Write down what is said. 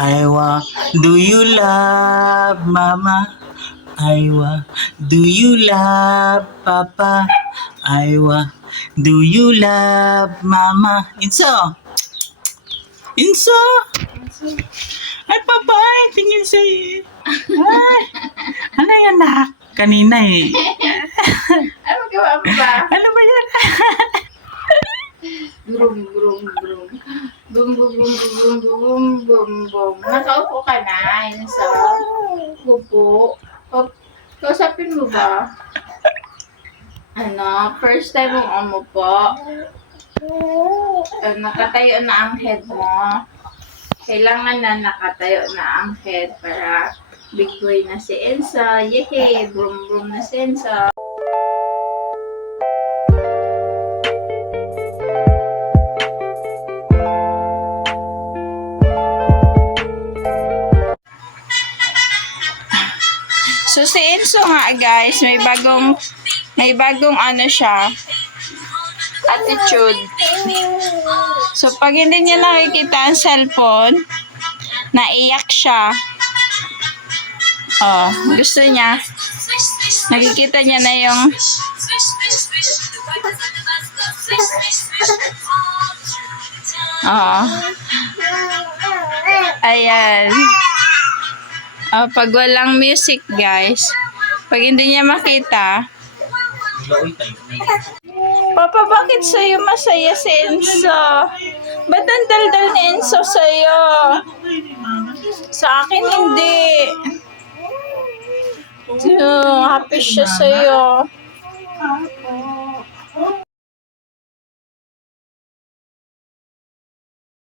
Aywa, do you love mama? Aywa, do you love papa? Aywa, do you love mama? Inso! Inso! Ay, papa, ay, tingin sa'yo. Ay, ano yan, nak? Kanina eh. Ano gawa mo ba? Ano ba yan? Brum, brum, brum. Bum, bum, bum, bum, bum, bum, bum. Nakaupo ka na, Inso. Upo. Kausapin mo ba? Ano, first time mong umupo. Nakatayo na ang head mo. Kailangan na nakatayo na ang head para big boy na si Ensa. Yehey! Brum brum na si Ensa. So si Enso nga guys, may bagong ano siya, attitude. So pag hindi niya nakikita ang cellphone, naiyak siya. Oh, gusto niya. Nakikita niya na yung ayan. Pag walang music, guys. Pag hindi niya makita. Papa, bakit sa'yo masaya si Enso? Ba't ang daldal ni Enso sa'yo? Sa akin, hindi. Happy siya sa'yo.